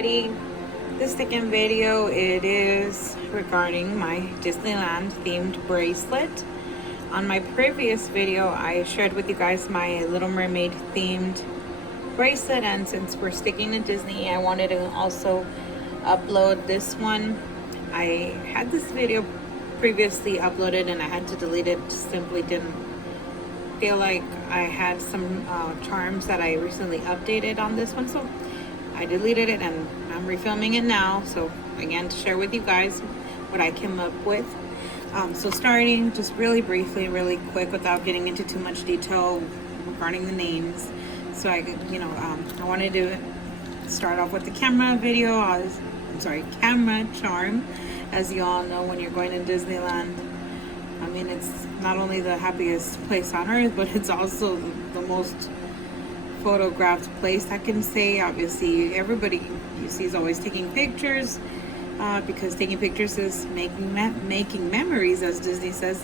everybody. This second video, it is regarding my Disneyland themed bracelet. On my previous video, I shared with you guys my Little Mermaid themed bracelet, and since we're sticking to Disney, I wanted to also upload this one. I had this video previously uploaded and I had to delete it. Simply didn't feel like I had some charms that I recently updated on this one, so I deleted it and I'm refilming it now. So again, to share with you guys what I came up with. So starting just really briefly, really quick, without getting into too much detail regarding the names. So I wanted to start off with the camera charm. As you all know, when you're going to Disneyland, I mean, it's not only the happiest place on earth, but it's also the most photographed place, I can say. Obviously, everybody you see is always taking pictures, because taking pictures is making memories, as Disney says.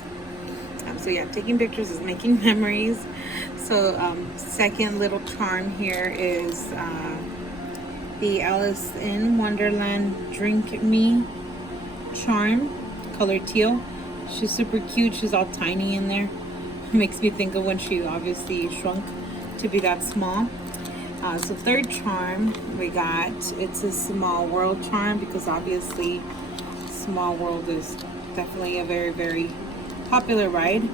So yeah, taking pictures is making memories. So second little charm here is the Alice in Wonderland Drink Me charm, color teal. She's super cute. She's all tiny in there. Makes me think of when she obviously shrunk to be that small. So third charm we got, it's a Small World charm, because obviously Small World is definitely a very, very popular ride.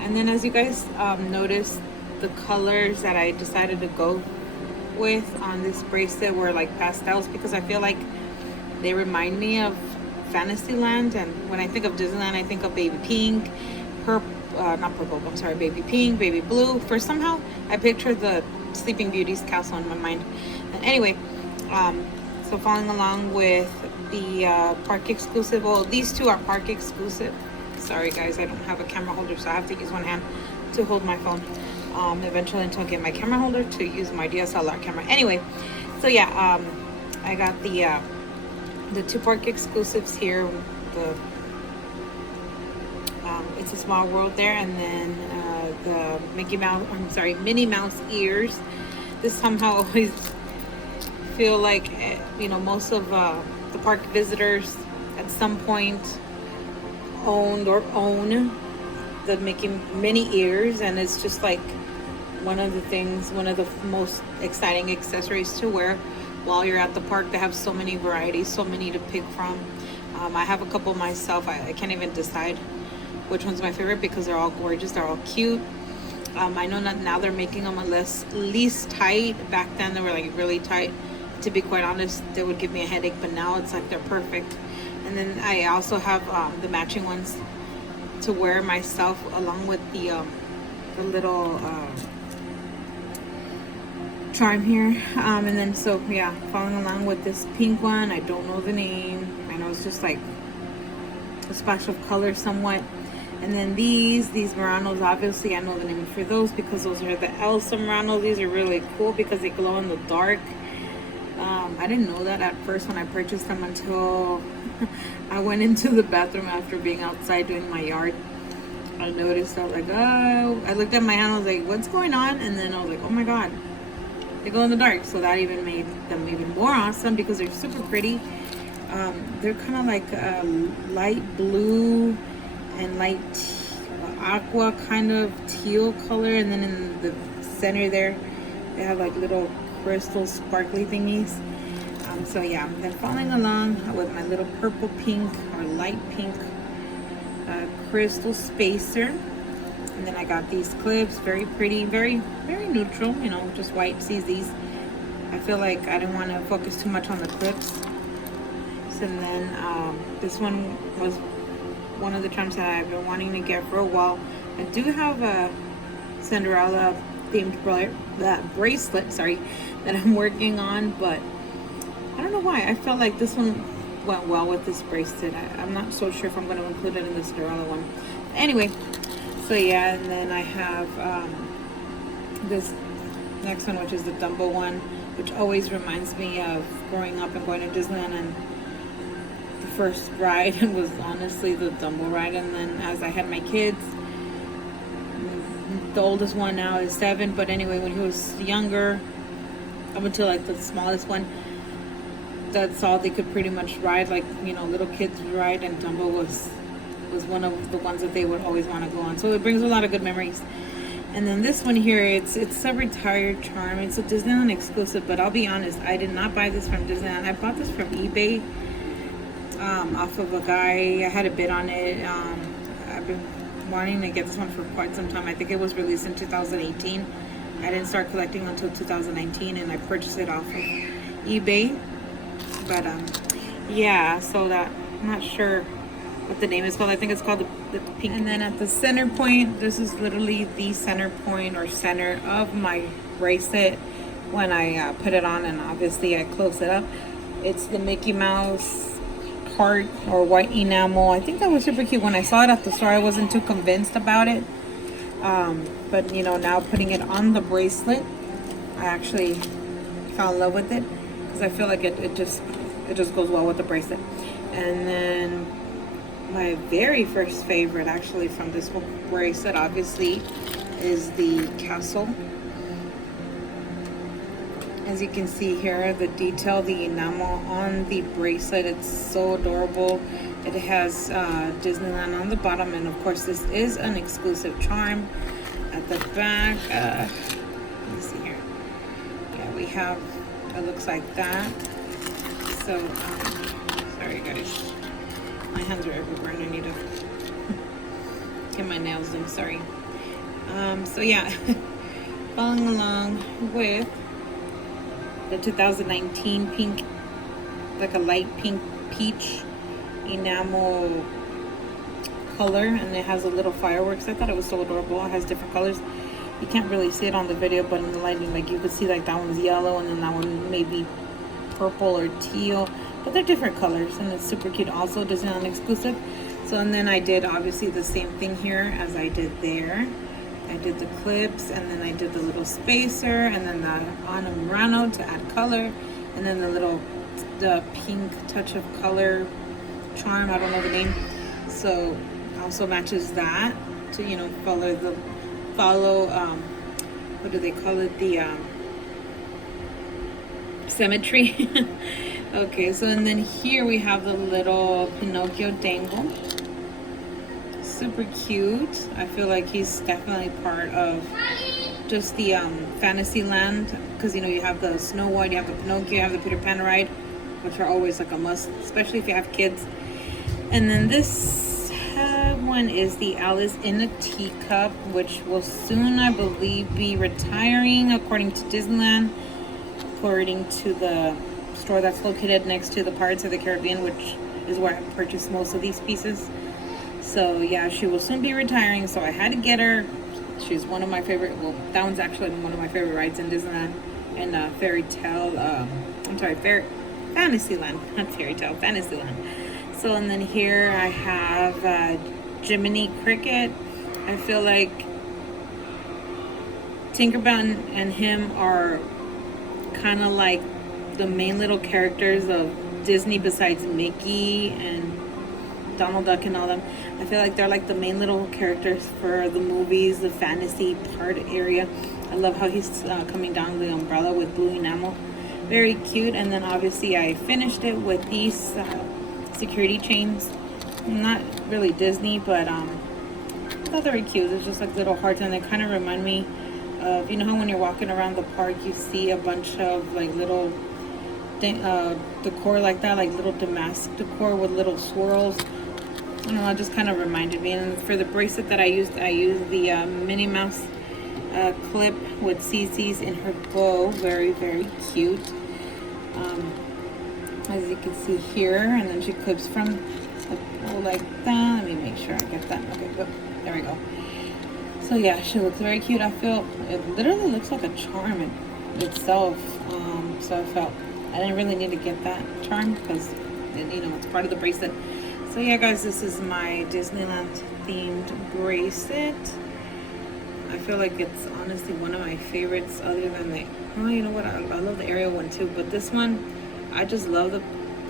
And then, as you guys noticed, the colors that I decided to go with on this bracelet were like pastels, because I feel like they remind me of Fantasyland. And when I think of Disneyland, I think of baby pink, baby pink, baby blue. For somehow I picture the Sleeping Beauty's castle in my mind. Anyway, so following along with the park exclusive. Well, these two are park exclusive. Sorry guys, I don't have a camera holder, so I have to use one hand to hold my phone. Eventually, until I get my camera holder to use my DSLR camera. Anyway, so yeah, I got the two park exclusives here. It's a Small World there, and then the Minnie Mouse ears. This somehow always feel like, most of the park visitors at some point own the Minnie ears, and it's just like one of the most exciting accessories to wear while you're at the park. They have so many varieties, so many to pick from. I have a couple myself. I can't even decide which one's my favorite, because they're all gorgeous, they're all cute. I know that now they're making them least tight. Back then they were like really tight. To be quite honest, they would give me a headache, but now it's like they're perfect. And then I also have the matching ones to wear myself, along with the little charm here. And then, so yeah, following along with this pink one. I don't know the name. I know it's just like a splash of color somewhat. And then these Muranos, obviously I know the name for those, because those are the Elsa Muranos. These are really cool because they glow in the dark. I didn't know that at first when I purchased them, until I went into the bathroom after being outside doing my yard. I noticed, I was like, oh, I looked at my hand, I was like, what's going on? And then I was like, oh my god, they glow in the dark. So that even made them even more awesome, because they're super pretty. They're kind of like light blue and light aqua kind of teal color, and then in the center there they have like little crystal sparkly thingies. So yeah, then following along with my little purple pink or light pink crystal spacer. And then I got these clips, very pretty, very, very neutral, just white. See these, I feel like I didn't want to focus too much on the clips. And then this one was one of the charms that I've been wanting to get for a while. I do have a Cinderella themed bracelet, that I'm working on, but I don't know why. I felt like this one went well with this bracelet. I'm not so sure if I'm going to include it in the Cinderella one. Anyway, so yeah, and then I have this next one, which is the Dumbo one, which always reminds me of growing up and going to Disneyland. And the first ride was honestly the Dumbo ride. And then as I had my kids, the oldest one now is 7, but anyway, when he was younger, up until like the smallest one, that's all they could pretty much ride, like, you know, little kids ride, and Dumbo was one of the ones that they would always want to go on. So it brings a lot of good memories. And then this one here, it's a retired charm. It's a Disneyland exclusive, but I'll be honest, I did not buy this from Disneyland. I bought this from eBay, off of a guy. I had a bid on it. I've been wanting to get this one for quite some time. I think it was released in 2018. I didn't start collecting until 2019, and I purchased it off of eBay. But yeah, so that, I'm not sure what the name is called. I think it's called the pink. And then at the center point, this is literally the center point or center of my bracelet when I put it on, and obviously I close it up. It's the Mickey Mouse heart or white enamel. I think that was super cute. When I saw it at the store, I wasn't too convinced about it. But you know, now putting it on the bracelet, I actually fell in love with it, because I feel like it just goes well with the bracelet. And then my very first favorite actually from this bracelet obviously is the castle. As you can see here, the detail, the enamel on the bracelet, it's so adorable. It has Disneyland on the bottom, and of course this is an exclusive charm. At the back, let me see here. Yeah, we have, it looks like that. So, sorry guys, my hands are everywhere and I need to get my nails done, sorry. So yeah, following along with the 2019 pink, like a light pink peach enamel color, and it has a little fireworks. I thought it was so adorable. It has different colors. You can't really see it on the video, but in the lighting, like, you could see like that one's yellow, and then that one maybe purple or teal, but they're different colors, and it's super cute. Also Disneyland exclusive. So, and then I did obviously the same thing here as I did there. I did the clips, and then I did the little spacer, and then the Anna Murano to add color, and then the pink touch of color charm. I don't know the name. So also matches that to, you know, follow what do they call it, the symmetry. Okay, so and then here we have the little Pinocchio dangle. Super cute. I feel like he's definitely part of just the Fantasyland, because, you know, you have the Snow White, you have the Pinocchio, you have the Peter Pan ride, which are always like a must, especially if you have kids. And then this one is the Alice in a Teacup, which will soon, I believe, be retiring, according to Disneyland, according to the store that's located next to the Pirates of the Caribbean, which is where I purchased most of these pieces. So yeah, she will soon be retiring, so I had to get her. She's one of my favorite, well, that one's actually one of my favorite rides in Disneyland, and Fantasyland, not Fairy Tale, Fantasyland. So, and then here I have Jiminy Cricket. I feel like Tinkerbell and him are kind of like the main little characters of Disney besides Mickey and Donald Duck and all them. I feel like they're like the main little characters for the movies, the fantasy part area. I love how he's coming down the umbrella with blue enamel. Very cute. And then obviously I finished it with these security chains. Not really Disney, but I thought they were cute. It's just like little hearts, and they kind of remind me of, you know how when you're walking around the park you see a bunch of like little decor like that, like little damask decor with little swirls. I don't know, it just kind of reminded me. And for the bracelet that I used the Minnie Mouse clip with CC's in her bow. Very, very cute. As you can see here, and then she clips from the bow like that. Let me make sure I get that. Okay, good. There we go. So yeah, she looks very cute. I feel it literally looks like a charm itself. So I felt I didn't really need to get that charm because, you know, it's part of the bracelet. So yeah, guys, this is my Disneyland themed bracelet. I feel like it's honestly one of my favorites, other than the, oh, you know what, I love the Ariel one too, but this one, I just love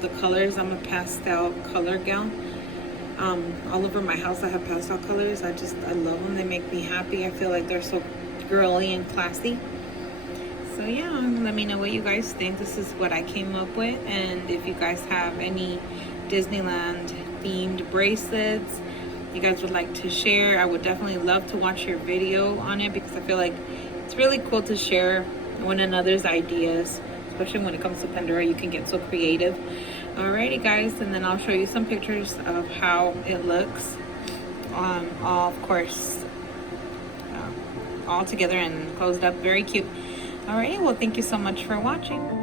the colors. I'm a pastel color gal. All over my house I have pastel colors. I love them. They make me happy. I feel like they're so girly and classy. So yeah, let me know what you guys think. This is what I came up with, and if you guys have any Disneyland themed bracelets you guys would like to share, I would definitely love to watch your video on it, because I feel like it's really cool to share one another's ideas, especially when it comes to Pandora. You can get so creative. Alrighty guys, and then I'll show you some pictures of how it looks, all of course all together and closed up. Very cute. Alrighty, well, thank you so much for watching.